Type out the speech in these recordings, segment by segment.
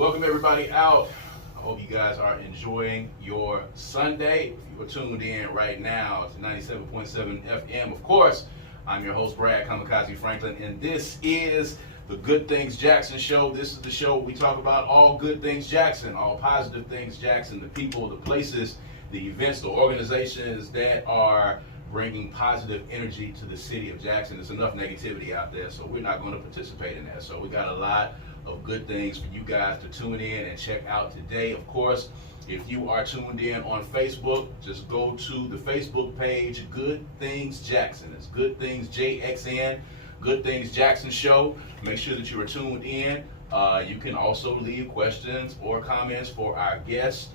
Welcome everybody out. I hope you guys are enjoying your Sunday. If you are tuned in right now to 97.7 FM, of course, I'm your host, Brad Kamikaze Franklin, and this is the Good Things Jackson Show. This is the show where we talk about all good things Jackson, all positive things Jackson, the people, the places, the events, the organizations that are bringing positive energy to the city of Jackson. There's enough negativity out there, so we're not going to participate in that. So we got a lot of good things for you guys to tune in and check out today. Of course, if you are tuned in on Facebook, just go to the Facebook page, Good Things Jackson. It's Good Things JXN, Good Things Jackson Show. Make sure that you are tuned in. You can also leave questions or comments for our guests.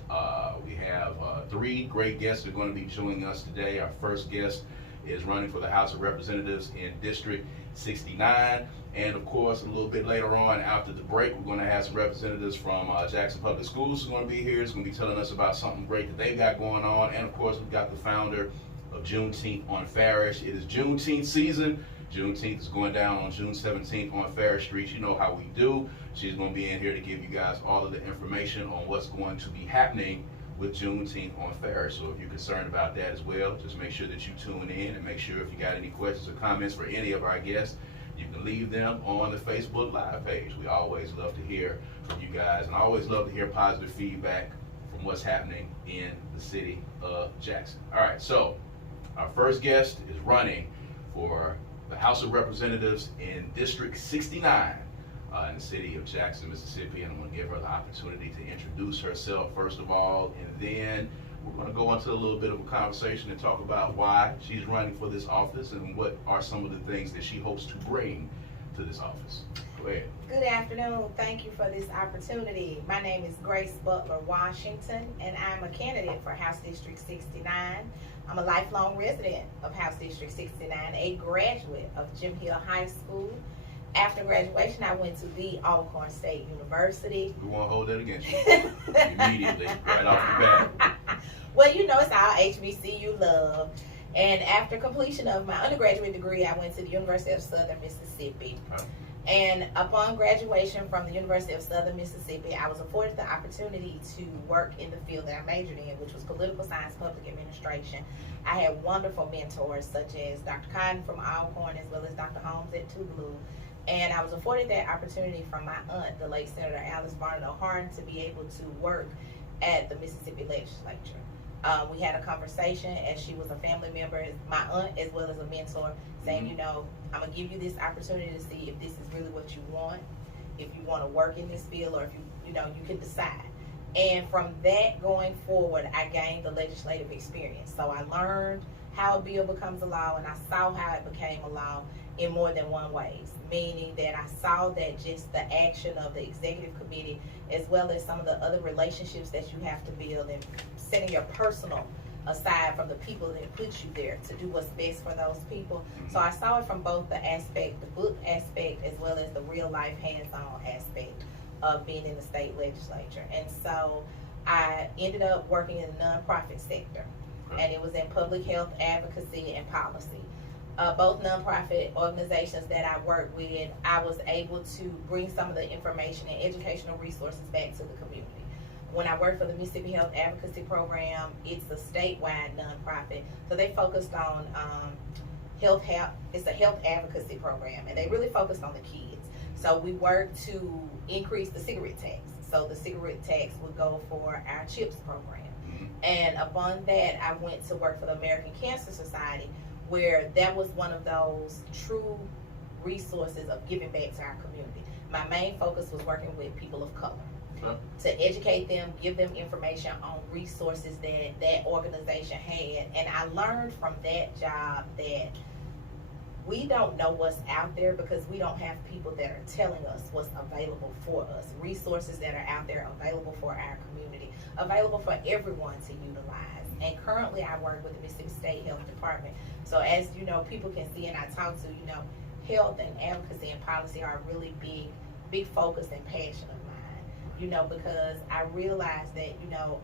We have three great guests that are going to be joining us today. Our first guest is running for the House of Representatives in District 69. And of course, a little bit later on after the break, we're going to have some representatives from Jackson Public Schools who are going to be here. It's going to be telling us about something great that they've got going on. And of course, we've got the founder of Juneteenth on Farish. It is Juneteenth season. Juneteenth is going down on June 17th on Farish Street. You know how we do. She's going to be in here to give you guys all of the information on what's going to be happening with Juneteenth on Farish. So if you're concerned about that as well, just make sure that you tune in and make sure if you got any questions or comments for any of our guests, you can leave them on the Facebook Live page. We always love to hear from you guys, and I always love to hear positive feedback from what's happening in the city of Jackson. All right, so our first guest is running for the House of Representatives in District 69 in the city of Jackson, Mississippi, and I'm going to give her the opportunity to introduce herself first of all, and then we're going to go into a little bit of a conversation and talk about why she's running for this office and what are some of the things that she hopes to bring to this office. Go ahead. Good afternoon. Thank you for this opportunity. My name is Grace Butler-Washington, and I'm a candidate for House District 69. I'm a lifelong resident of House District 69, a graduate of Jim Hill High School. After graduation, I went to the Alcorn State University. We won't hold that against you immediately, right off the bat. Well, you know, it's our HBCU love. And after completion of my undergraduate degree, I went to the University of Southern Mississippi. And upon graduation from the University of Southern Mississippi, I was afforded the opportunity to work in the field that I majored in, which was political science, public administration. I had wonderful mentors such as Dr. Cotton from Alcorn as well as Dr. Holmes at Tougaloo. And I was afforded that opportunity from my aunt, the late Senator Alyce Clark, to be able to work at the Mississippi Legislature. We had a conversation as she was a family member, my aunt as well as a mentor, saying, you know, I'm going to give you this opportunity to see if this is really what you want, if you want to work in this field, or if you can decide. And from that going forward, I gained the legislative experience. So I learned how a bill becomes a law, and I saw how it became a law in more than one ways, meaning that I saw that just the action of the executive committee as well as some of the other relationships that you have to build and setting your personal aside from the people that put you there to do what's best for those people. So I saw it from both the aspect, the book aspect, as well as the real life hands-on aspect of being in the state legislature. And so I ended up working in the nonprofit sector, and it was in public health advocacy and policy. Both nonprofit organizations that I work with, I was able to bring some of the information and educational resources back to the community. When I worked for the Mississippi Health Advocacy Program, it's a statewide nonprofit, so they focused on it's a health advocacy program, and they really focused on the kids. So we worked to increase the cigarette tax. So the cigarette tax would go for our CHIPS program. And upon that, I went to work for the American Cancer Society, where that was one of those true resources of giving back to our community. My main focus was working with people of color to educate them, give them information on resources that that organization had. And I learned from that job that we don't know what's out there because we don't have people that are telling us what's available for us. Resources that are out there available for our community, available for everyone to utilize. And currently I work with the Mississippi State Health Department. So as you know, people can see and I talk to, you know, health and advocacy and policy are a really big focus and passion of mine, you know, because I realize that, you know,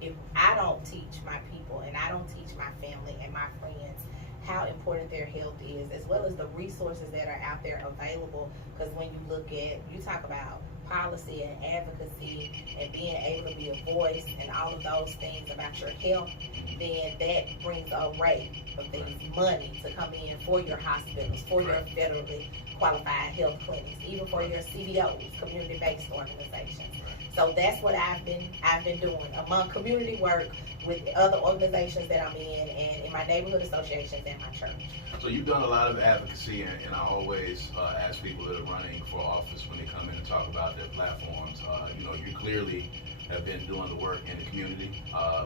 if I don't teach my people and I don't teach my family and my friends how important their health is, as well as the resources that are out there available, because when you look at, you talk about policy and advocacy and being able to be a voice and all of those things about your health, then that brings a rate of things, money to come in for your hospitals, for your federally qualified health clinics, even for your CBOs, community-based organizations. So that's what I've been doing among community work with other organizations that I'm in and in my neighborhood associations and my church. So you've done a lot of advocacy, and I always ask people that are running for office when they come in and talk about their platforms. You clearly have been doing the work in the community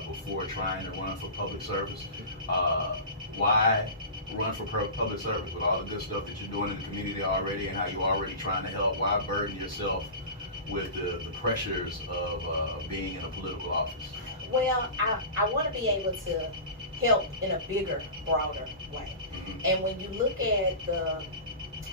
before trying to run for public service. Why run for public service with all the good stuff that you're doing in the community already and how you're already trying to help? Why burden yourself with the pressures of being in a political office? Well, I want to be able to help in a bigger, broader way. Mm-hmm. And when you look at the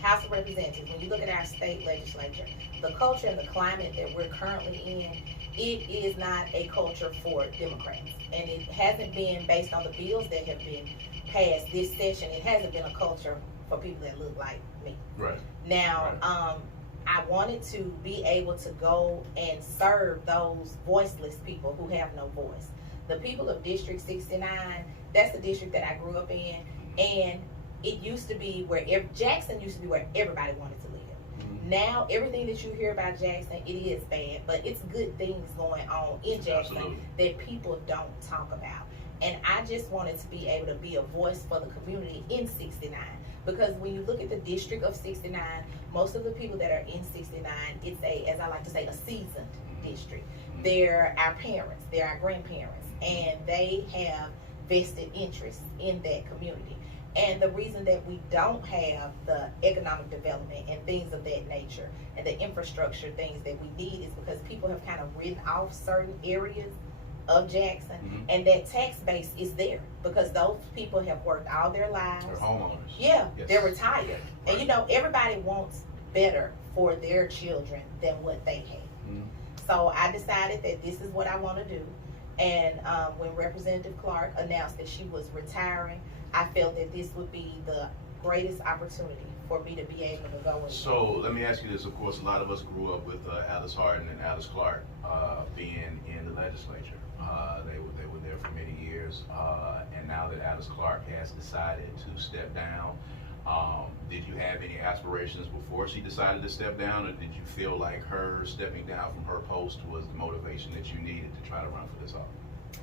House of Representatives, when you look at our state legislature, the culture and the climate that we're currently in, it is not a culture for Democrats. And it hasn't been based on the bills that have been passed this session. It hasn't been a culture for people that look like me. Right. Now, I wanted to be able to go and serve those voiceless people who have no voice. The people of District 69, that's the district that I grew up in, and it used to be Jackson used to be where everybody wanted to live. Mm-hmm. Now, everything that you hear about Jackson, it is bad, but it's good things going on in Jackson. Absolutely. That people don't talk about. And I just wanted to be able to be a voice for the community in 69. Because when you look at the district of 69, most of the people that are in 69, it's as I like to say, a seasoned district. They're our parents, they're our grandparents, and they have vested interests in that community. And the reason that we don't have the economic development and things of that nature and the infrastructure things that we need is because people have kind of written off certain areas of Jackson, and that tax base is there because those people have worked all their lives. They're homeowners. Yeah, yes. They're retired. Right. And everybody wants better for their children than what they have. Mm-hmm. So I decided that this is what I want to do. And when Representative Clark announced that she was retiring, I felt that this would be the greatest opportunity for me to be able to go in. So let me ask you this. Of course, a lot of us grew up with Alyce Harden and Alyce Clark being in the legislature. They were there for many years, and now that Alyce Clark has decided to step down, did you have any aspirations before she decided to step down, or did you feel like her stepping down from her post was the motivation that you needed to try to run for this office?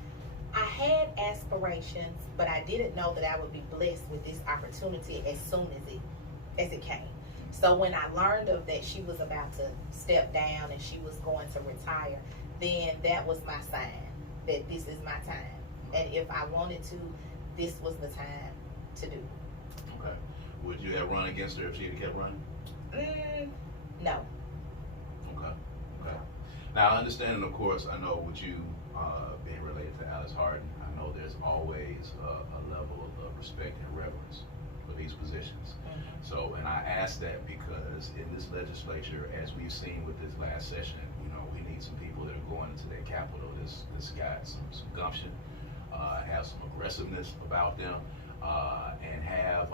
I had aspirations, but I didn't know that I would be blessed with this opportunity as soon as it came. So when I learned of that she was about to step down and she was going to retire, then that was my sign that this is my time. And if I wanted to, this was the time to do. Okay. Would you have run against her if she had kept running? No. Okay. Now, understanding, of course, I know with you being related to Alyce Harden, I know there's always a level of respect and reverence for these positions. Mm-hmm. So, and I ask that because in this legislature, as we've seen with this last session, we need some people that are going into that Capitol that's got some gumption, have some aggressiveness about them, and have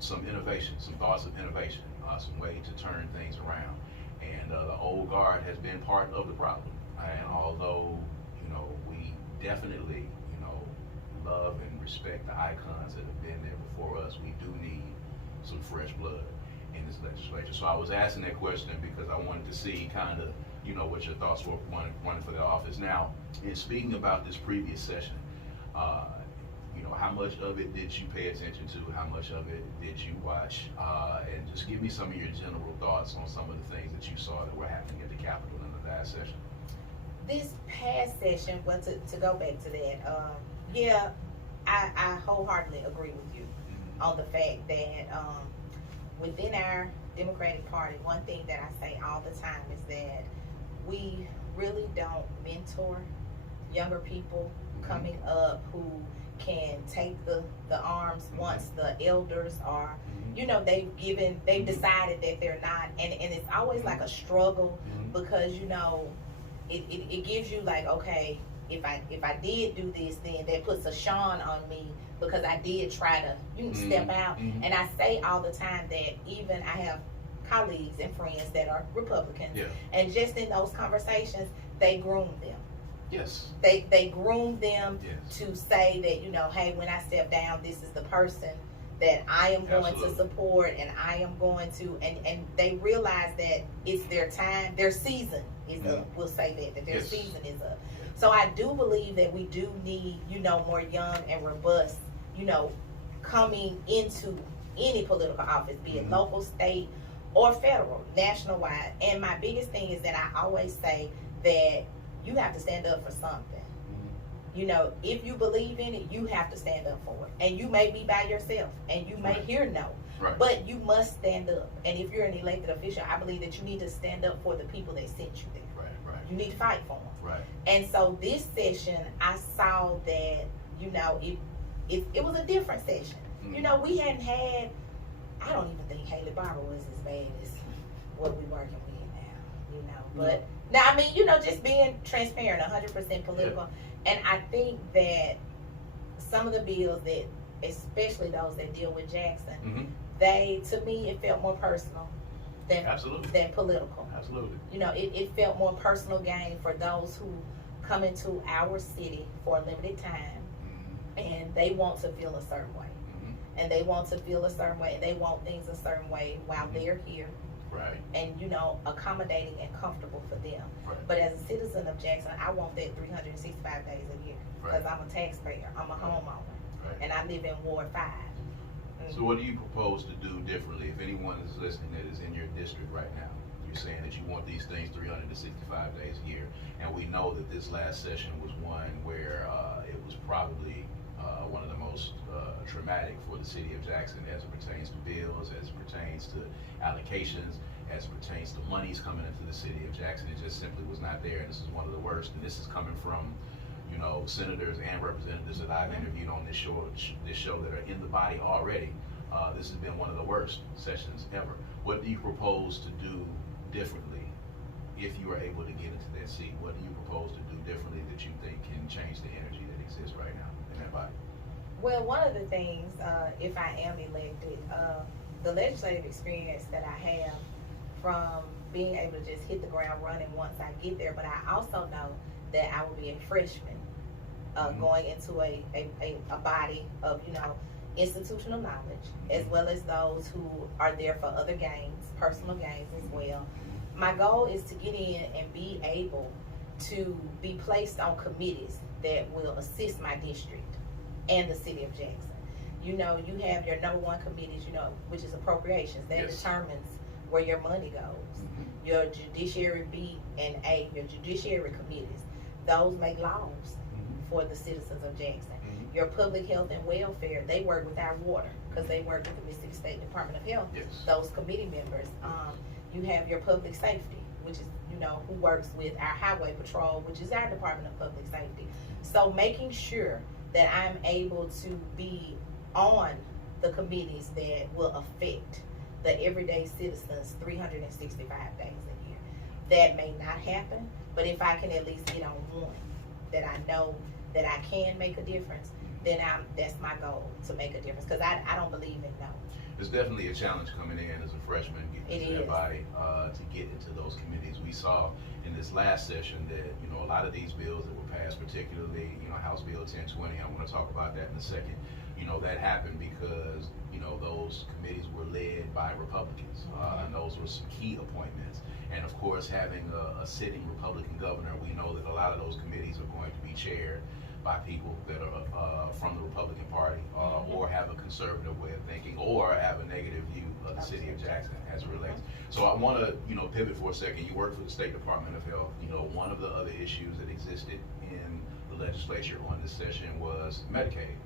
some innovation, some thoughts of innovation, some way to turn things around. And the old guard has been part of the problem. And although, we definitely, love and respect the icons that have been there before us, we do need some fresh blood in this legislature. So I was asking that question because I wanted to see kind of, what your thoughts were running for the office. Now, in speaking about this previous session, how much of it did you pay attention to? How much of it did you watch? And just give me some of your general thoughts on some of the things that you saw that were happening at the Capitol in the last session. This past session, well, to go back to that, I wholeheartedly agree with you on the fact that within our Democratic Party, one thing that I say all the time is that we really don't mentor younger people coming up who can take the arms once the elders are, they've decided that they're not, and it's always like a struggle because it gives you like, okay, if I did do this, then that puts a shine on me because I did try to step out. And I say all the time that even I have colleagues and friends that are Republicans. Yeah. And just in those conversations, they groom them. Yes. They groom them Yes. to say that, you know, hey, when I step down, this is the person that I am going Absolutely. to support, and I am going to, and they realize that it's their time, their season is up. We'll say that their Yes. season is up. So I do believe that we do need, you know, more young and robust, you know, coming into any political office, be it local, state, or federal, national wide. And my biggest thing is that I always say that you have to stand up for something. You know, if you believe in it, you have to stand up for it. And you may be by yourself, and you may Right. hear no, Right. but you must stand up. And if you're an elected official, I believe that you need to stand up for the people that sent you there. Right. You need to fight for them. Right. And so this session, I saw that, you know, it was a different session. You know, we hadn't had, I don't even think Haley Barber was as bad as what we working with now, you know. But now, I mean, you know, just being transparent, 100% political. And I think that some of the bills that, especially those that deal with Jackson, they, to me, it felt more personal than political. Absolutely. You know, it felt more personal gain for those who come into our city for a limited time, and they want to feel a certain way. And they want to feel a certain way, and they want things a certain way while they're here. Right. And, you know, accommodating and comfortable for them. Right. But as a citizen of Jackson, I want that 365 days a year. Because I'm a taxpayer, I'm a homeowner, and I live in Ward 5. So what do you propose to do differently? If anyone is listening that is in your district right now, you're saying that you want these things 365 days a year, and we know that this last session was one where it was probably one of the most traumatic for the city of Jackson as it pertains to bills, as it pertains to allocations, as it pertains to monies coming into the city of Jackson. It just simply was not there, and this is one of the worst. And this is coming from, you know, senators and representatives that I've interviewed on this show that are in the body already. This has been one of the worst sessions ever. What do you propose to do differently if you are able to get into that seat? What do you propose to do differently that you think can change the energy that exists right now in that body? Well, one of the things, if I am elected, the legislative experience that I have from being able to just hit the ground running once I get there, but I also know that I will be a freshman going into a body of, you know, institutional knowledge, as well as those who are there for other gains, personal gains as well. My goal is to get in and be able to be placed on committees that will assist my district and the city of Jackson. You know, you have your number one committees, you know, which is appropriations. That determines where your money goes. Your judiciary B and A, your judiciary committees, those make laws for the citizens of Jackson. Your public health and welfare, they work with our water because they work with the Mississippi State Department of Health. Those committee members. You have your public safety, which is, you know, who works with our highway patrol, which is our Department of Public Safety. So making sure that I'm able to be on the committees that will affect the everyday citizens 365 days a year. That may not happen, but if I can at least get on one that I know that I can make a difference, then that's my goal, to make a difference, because I don't believe in no. It's definitely a challenge coming in as a freshman, getting into that body, to get into those committees. We saw in this last session that, you know, a lot of these bills that were passed, particularly, you know, House Bill 1020, I want to talk about that in a second. You know, that happened because, you know, those committees were led by Republicans, and those were some key appointments. And of course, having a sitting Republican governor, we know that a lot of those committees are going to be chaired by people that are from the Republican Party, or have a conservative way of thinking, or have a negative view of the city of Jackson as it relates. So I want to, you know, pivot for a second. You work for the State Department of Health. You know, one of the other issues that existed in the legislature on this session was Medicaid.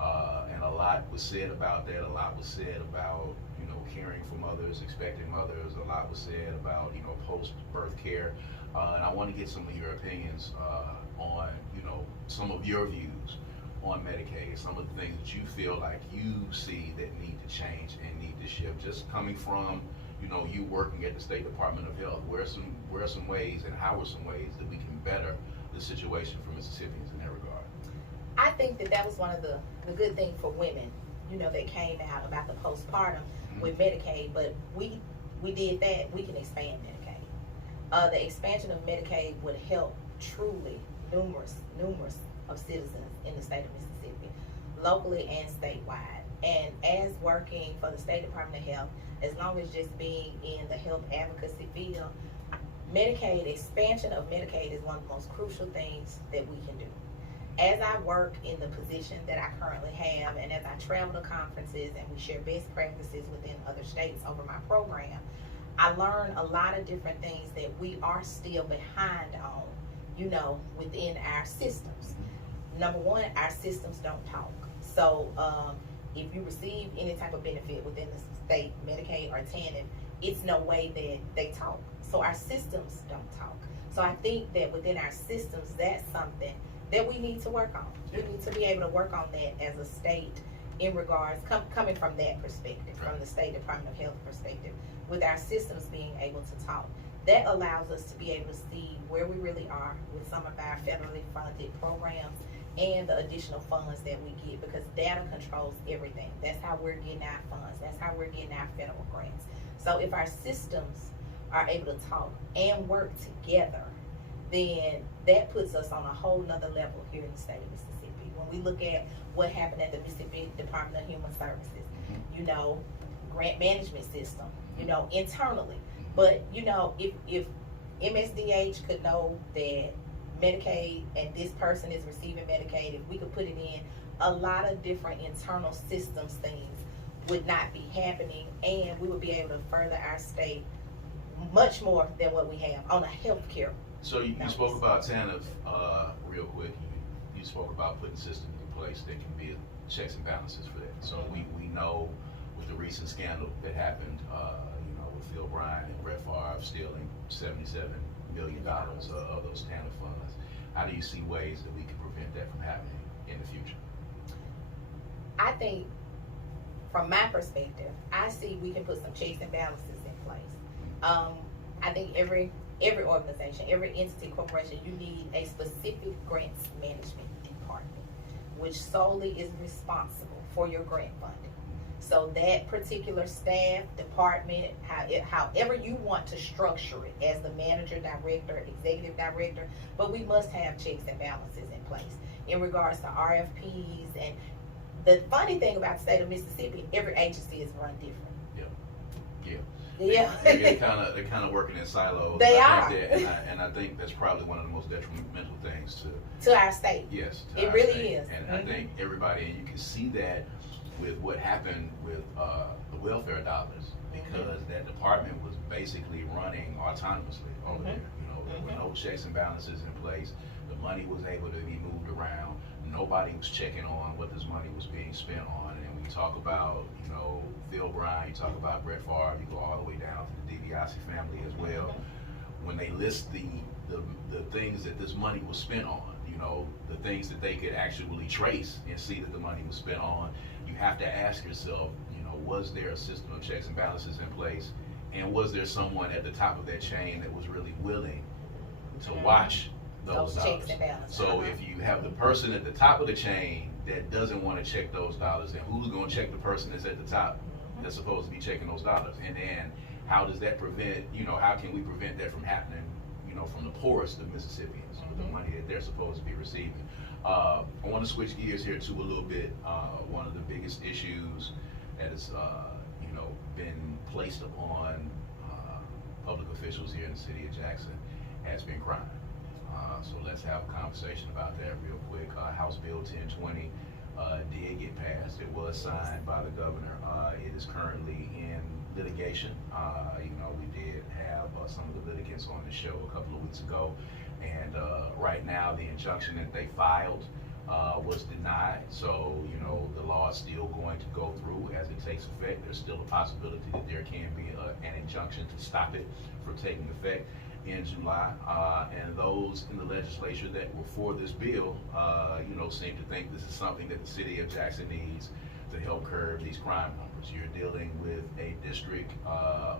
And a lot was said about that. A lot was said about, you know, caring for mothers, expecting mothers. A lot was said about, you know, post-birth care. And I want to get some of your opinions on, you know, some of your views on Medicaid, some of the things that you feel like you see that need to change and need to shift. Just coming from, you know, you working at the State Department of Health, where are some ways and how are some ways that we can better the situation for Mississippians in that regard? I think that was one of the good things for women, you know, that came out about the postpartum with Medicaid. But we we did that, we can expand Medicaid. The expansion of Medicaid would help truly numerous of citizens in the state of Mississippi, locally and statewide. And as working for the State Department of Health, as long as just being in the health advocacy field, Medicaid, expansion of Medicaid is one of the most crucial things that we can do. As I work in the position that I currently have, and as I travel to conferences and we share best practices within other states over my program, I learn a lot of different things that we are still behind on, you know, within our systems. Number one, our systems don't talk. So if you receive any type of benefit within the state, Medicaid or TANF, it's no way that they talk. So our systems don't talk. So I think that within our systems, that's something that we need to work on. We need to be able to work on that as a state in regards, coming from that perspective, from the State Department of Health perspective, with our systems being able to talk. That allows us to be able to see where we really are with some of our federally funded programs and the additional funds that we get, because data controls everything. That's how we're getting our funds. That's how we're getting our federal grants. So if our systems are able to talk and work together, then that puts us on a whole nother level here in the state of Mississippi. When we look at what happened at the Mississippi Department of Human Services, you know, grant management system, you know, internally. But, you know, if MSDH could know that Medicaid and this person is receiving Medicaid, if we could put it in, a lot of different internal systems things would not be happening, and we would be able to further our state much more than what we have on a healthcare. So you spoke about TANF real quick. You spoke about putting systems in place that can be checks and balances for that. So we know with the recent scandal that happened, you know, with Phil Bryant and Brett Favre stealing $77 million of those TANF funds. How do you see ways that we can prevent that from happening in the future? I think, from my perspective, I see we can put some checks and balances in place. I think every organization, every entity, corporation, you need a specific grants management department, which solely is responsible for your grant funding. So that particular staff, department, however you want to structure it, as the manager, director, executive director, but we must have checks and balances in place in regards to RFPs. And the funny thing about the state of Mississippi, every agency is run different. Yeah. They're kind of working in silos. They are. And I think that's probably one of the most detrimental things to our state. Yes. It really is. And I think everybody, and you can see that with what happened with the welfare dollars, because that department was basically running autonomously over there. You know, there were no checks and balances in place. The money was able to be moved around. Nobody was checking on what this money was being spent on. And when you talk about, you know, Phil Bryant, you talk about Brett Favre, you go all the way down to the DiBiase family as well. When they list the things that this money was spent on, you know, the things that they could actually trace and see that the money was spent on, you have to ask yourself, you know, was there a system of checks and balances in place? And was there someone at the top of that chain that was really willing to watch those dollars? So if you have the person at the top of the chain that doesn't want to check those dollars, then who's going to check the person that's at the top that's supposed to be checking those dollars? And then how does that prevent, you know, how can we prevent that from happening, you know, from the poorest of Mississippians with the money that they're supposed to be receiving? I want to switch gears here to a little bit. One of the biggest issues that has, you know, been placed upon public officials here in the city of Jackson has been crime. So let's have a conversation about that real quick. House Bill 1020 did get passed. It was signed by the governor. It is currently in litigation. You know, we did have some of the litigants on the show a couple of weeks ago, and right now the injunction that they filed was denied. So, you know, the law is still going to go through as it takes effect. There's still a possibility that there can be an injunction to stop it from taking effect in July, and those in the legislature that were for this bill, you know, seem to think this is something that the city of Jackson needs to help curb these crime numbers. You're dealing with a district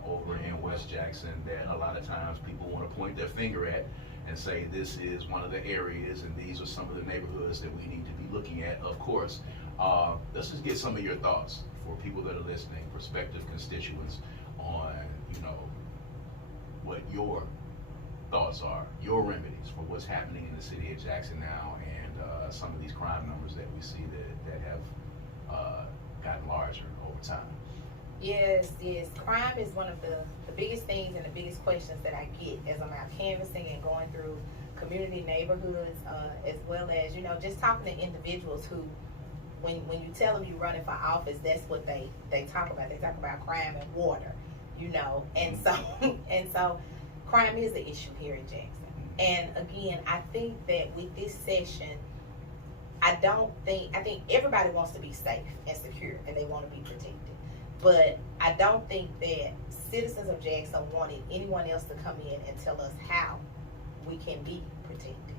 over in West Jackson that a lot of times people want to point their finger at and say this is one of the areas and these are some of the neighborhoods that we need to be looking at, of course. Let's just get some of your thoughts for people that are listening, prospective constituents, on, you know, what your thoughts are, your remedies for what's happening in the city of Jackson now, and some of these crime numbers that we see that have gotten larger over time. Yes. Crime is one of the biggest things and the biggest questions that I get as I'm out canvassing and going through community neighborhoods, as well as, you know, just talking to individuals who, when you tell them you're running for office, that's what they talk about. They talk about crime and water, you know, and so crime is the issue here in Jackson. And again, I think that with this session, I think everybody wants to be safe and secure and they want to be protected. But I don't think that citizens of Jackson wanted anyone else to come in and tell us how we can be protected.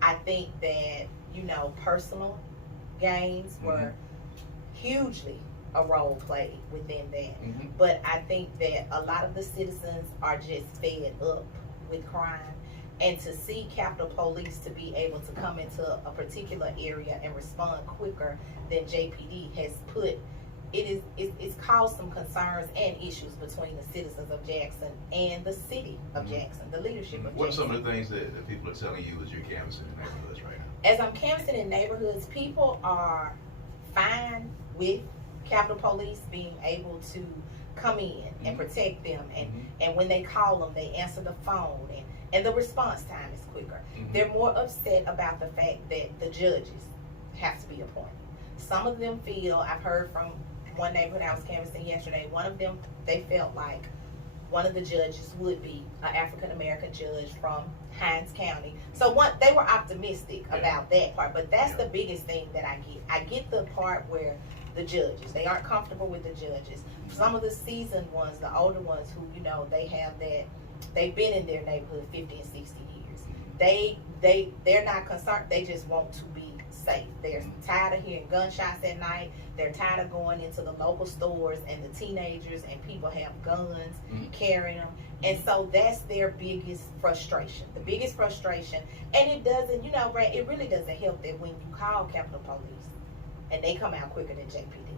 I think that, you know, personal gains were hugely a role played within that. But I think that a lot of the citizens are just fed up with crime. And to see Capitol Police to be able to come into a particular area and respond quicker than JPD has put, it's caused some concerns and issues between the citizens of Jackson and the city of Jackson, the leadership of Jackson. What are some of the things that people are telling you as you're canvassing in neighborhoods right now? As I'm canvassing in neighborhoods, people are fine with Capitol Police being able to come in and protect them, and when they call them, they answer the phone, and the response time is quicker. They're more upset about the fact that the judges have to be appointed. Some of them feel, I've heard from one neighborhood I was canvassing yesterday, one of them, they felt like one of the judges would be an African American judge from Hinds County. So they were optimistic about that part, but that's the biggest thing that I get. I get the part where the judges, they aren't comfortable with the judges. Some of the seasoned ones, the older ones who, you know, they have that, they've been in their neighborhood 50 and 60 years. They're not concerned, they just want to be safe. They're tired of hearing gunshots at night. They're tired of going into the local stores and the teenagers and people have guns, carrying them. And so that's their biggest frustration. The biggest frustration. And it doesn't, you know, Brad, it really doesn't help that when you call Capitol Police and they come out quicker than JPD.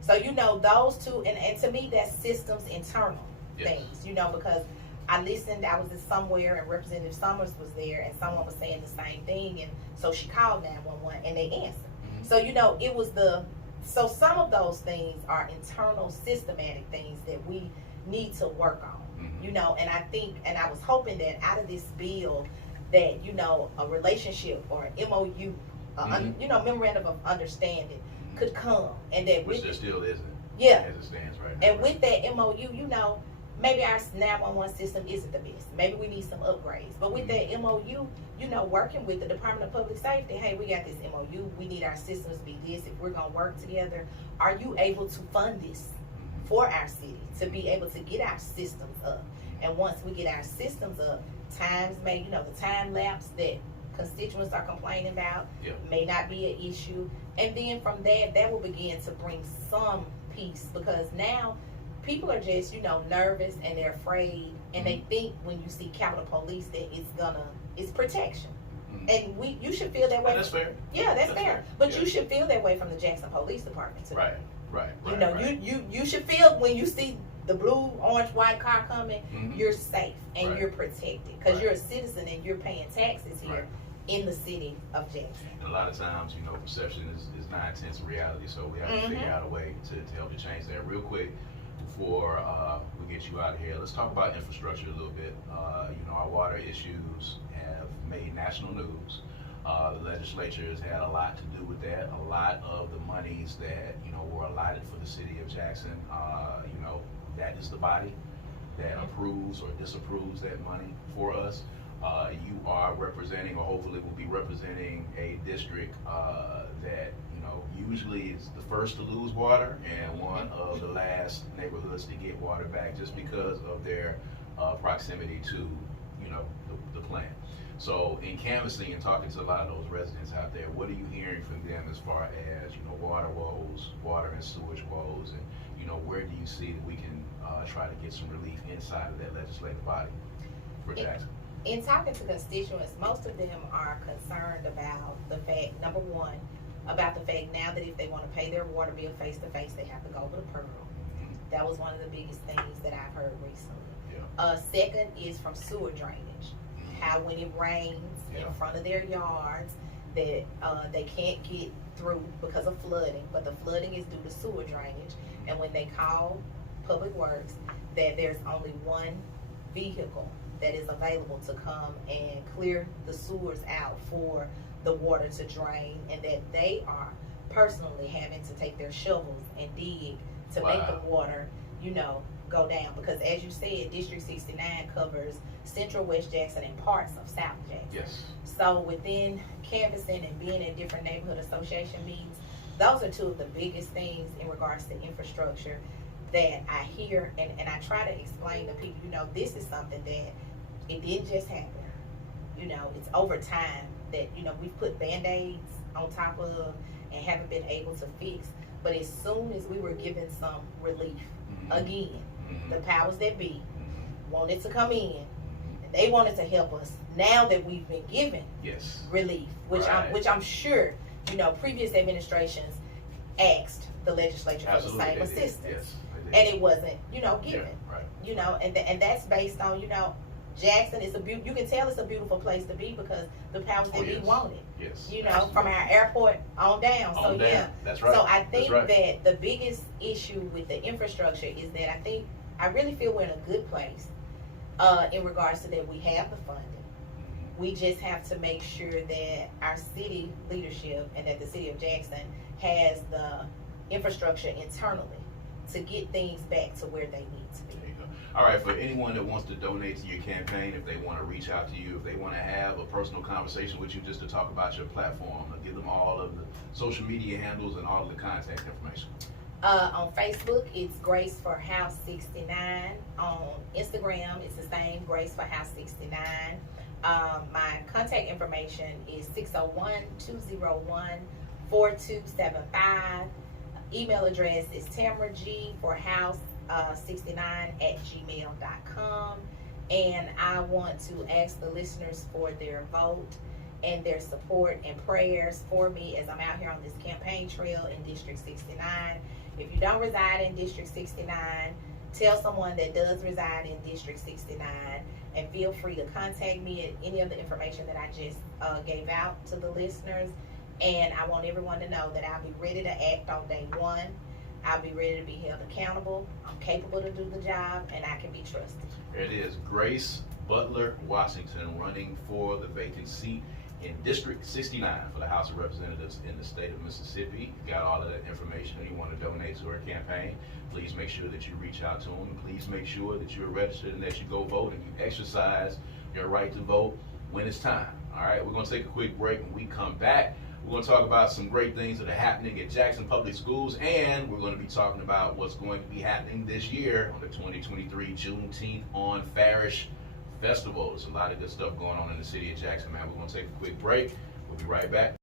So, you know, those two, and to me, that's systems internal things, you know, because I listened, I was somewhere and Representative Summers was there and someone was saying the same thing, and so she called 911 and they answered. So, you know, so some of those things are internal systematic things that we need to work on, you know, and I think, and I was hoping that out of this bill that, you know, a relationship or an MOU, you know, memorandum of understanding could come, and that which there still isn't. Yeah. As it stands right now. And with that MOU, you know, maybe our 911 system isn't the best. Maybe we need some upgrades. But with that MOU, you know, working with the Department of Public Safety, hey, we got this MOU. We need our systems to be this. If we're going to work together, are you able to fund this for our city to be able to get our systems up? And once we get our systems up, you know, the time lapse that constituents are complaining about may not be an issue. And then from that will begin to bring some peace, because now people are just, you know, nervous and they're afraid, and they think when you see Capitol Police that it's protection. And you should feel that way. That's fair. Yeah, that's fair. But you should feel that way from the Jackson Police Department too. Right. You know, you should feel when you see the blue, orange, white car coming, you're safe and you're protected because you're a citizen and you're paying taxes here in the city of Jackson. And a lot of times, you know, perception is 9/10 of reality, so we have to figure out a way to help you change that. Real quick, before we get you out of here, let's talk about infrastructure a little bit. You know, our water issues have made national news. The legislature has had a lot to do with that. A lot of the monies that, you know, were allotted for the city of Jackson, you know, that is the body that approves or disapproves that money for us. You are representing, or hopefully will be representing, a district that, you know, usually is the first to lose water and one of the last neighborhoods to get water back, just because of their proximity to, you know, the plant. So in canvassing and talking to a lot of those residents out there, what are you hearing from them as far as, you know, water woes, water and sewage woes, and, you know, where do you see that we can try to get some relief inside of that legislative body for Jackson? In talking to constituents, most of them are concerned about the fact, number one, about the fact now that if they want to pay their water bill face to face, they have to go over the Pearl. That was one of the biggest things that I've heard recently. Yeah. Second is from sewer drainage. How when it rains in front of their yards, that they can't get through because of flooding, but the flooding is due to sewer drainage. And when they call Public Works, that there's only one vehicle that is available to come and clear the sewers out for the water to drain, and that they are personally having to take their shovels and dig to make the water, go down. Because as you said, District 69 covers Central West Jackson and parts of South Jackson. Yes. So within canvassing and being in different neighborhood association meetings, those are two of the biggest things in regards to infrastructure that I hear, and I try to explain to people, this is something that it didn't just happen. It's over time that, we've put Band-Aids on top of and haven't been able to fix. But as soon as we were given some relief, again, the powers that be wanted to come in, and they wanted to help us now that we've been given relief, which I'm sure, previous administrations asked the legislature for the same assistance. Yes, and it wasn't, given. Yeah, right. And that's based on, Jackson is you can tell it's a beautiful place to be because the powers that be want it. Yes. From our airport on down. That's right. So I think that the biggest issue with the infrastructure is that I really feel we're in a good place in regards to that we have the funding. We just have to make sure that our city leadership and that the city of Jackson has the infrastructure internally to get things back to where they need to be. There you go. All right, for anyone that wants to donate to your campaign, if they want to reach out to you, if they want to have a personal conversation with you just to talk about your platform, give them all of the social media handles and all of the contact information. On Facebook, it's Grace for House 69. On Instagram, it's the same, Grace for House 69. My contact information is 601-201-4275. Email address is tamaraG4house69@gmail.com. And I want to ask the listeners for their vote and their support and prayers for me as I'm out here on this campaign trail in District 69. If you don't reside in District 69, tell someone that does reside in District 69, and feel free to contact me at any of the information that I just gave out to the listeners. And I want everyone to know that I'll be ready to act on day one. I'll be ready to be held accountable. I'm capable to do the job, and I can be trusted. There it is, Grace Butler-Washington, running for the vacant seat in District 69 for the House of Representatives in the state of Mississippi. You got all of that information and you want to donate to her campaign, please make sure that you reach out to them. Please make sure that you're registered and that you go vote and you exercise your right to vote when it's time. All right, we're going to take a quick break. When we come back, we're going to talk about some great things that are happening at Jackson Public Schools, and we're going to be talking about what's going to be happening this year on the 2023 Juneteenth on Farish Festival. There's a lot of good stuff going on in the city of Jackson, man. We're going to take a quick break. We'll be right back